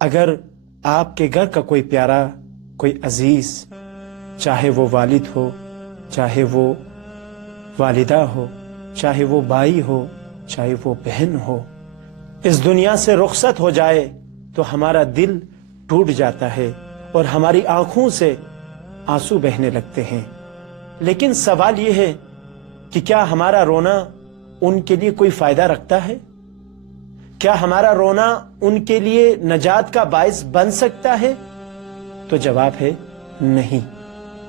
اگر آپ کے گھر کا کوئی پیارا، کوئی عزیز، چاہے وہ والد ہو، چاہے وہ والدہ ہو، چاہے وہ بھائی ہو، چاہے وہ بہن ہو، اس دنیا سے رخصت ہو جائے تو ہمارا دل ٹوٹ جاتا ہے اور ہماری آنکھوں سے آنسو بہنے لگتے ہیں۔ لیکن سوال یہ ہے کہ کیا ہمارا رونا ان کے لیے کوئی فائدہ رکھتا ہے؟ کیا ہمارا رونا ان کے لیے نجات کا باعث بن سکتا ہے؟ تو جواب ہے نہیں۔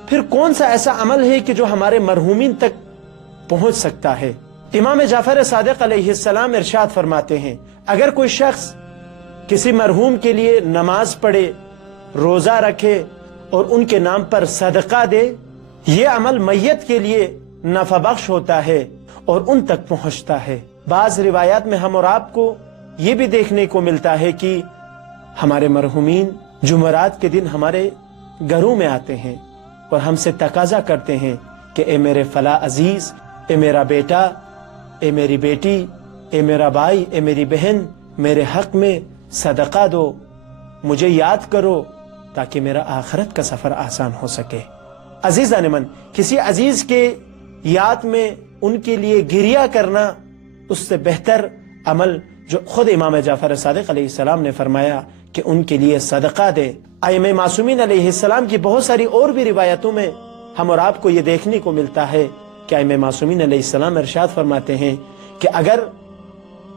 پھر کون سا ایسا عمل ہے کہ جو ہمارے مرحومین تک پہنچ سکتا ہے؟ امام جعفر صادق علیہ السلام ارشاد فرماتے ہیں، اگر کوئی شخص کسی مرحوم کے لیے نماز پڑھے، روزہ رکھے اور ان کے نام پر صدقہ دے، یہ عمل میت کے لیے نفع بخش ہوتا ہے اور ان تک پہنچتا ہے۔ بعض روایات میں ہم اور آپ کو یہ بھی دیکھنے کو ملتا ہے کہ ہمارے مرحومین جمعرات کے دن ہمارے گھروں میں آتے ہیں اور ہم سے تقاضا کرتے ہیں کہ اے میرے فلاں عزیز، اے میرا بیٹا، اے میری بیٹی، اے میرا بھائی، اے میری بہن، میرے حق میں صدقہ دو، مجھے یاد کرو تاکہ میرا آخرت کا سفر آسان ہو سکے۔ عزیزان من، کسی عزیز کے یاد میں ان کے لیے گریہ کرنا اس سے بہتر عمل جو خود امام جعفر صادق علیہ السلام نے فرمایا کہ ان کے لیے صدقہ دے۔ ائمہ معصومین علیہ السلام کی بہت ساری اور بھی روایتوں میں ہم اور آپ کو یہ دیکھنے کو ملتا ہے کہ ائمہ معصومین علیہ السلام ارشاد فرماتے ہیں کہ اگر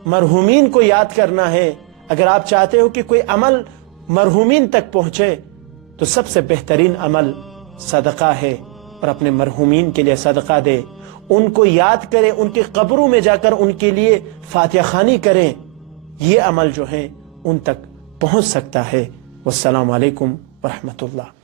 مرحومین کو یاد کرنا ہے، اگر آپ چاہتے ہو کہ کوئی عمل مرحومین تک پہنچے، تو سب سے بہترین عمل صدقہ ہے، اور اپنے مرحومین کے لیے صدقہ دے، ان کو یاد کریں، ان کی قبروں میں جا کر ان کے لیے فاتحہ خوانی کریں۔ یہ عمل جو ہے ان تک پہنچ سکتا ہے۔ والسلام علیکم ورحمۃ اللہ۔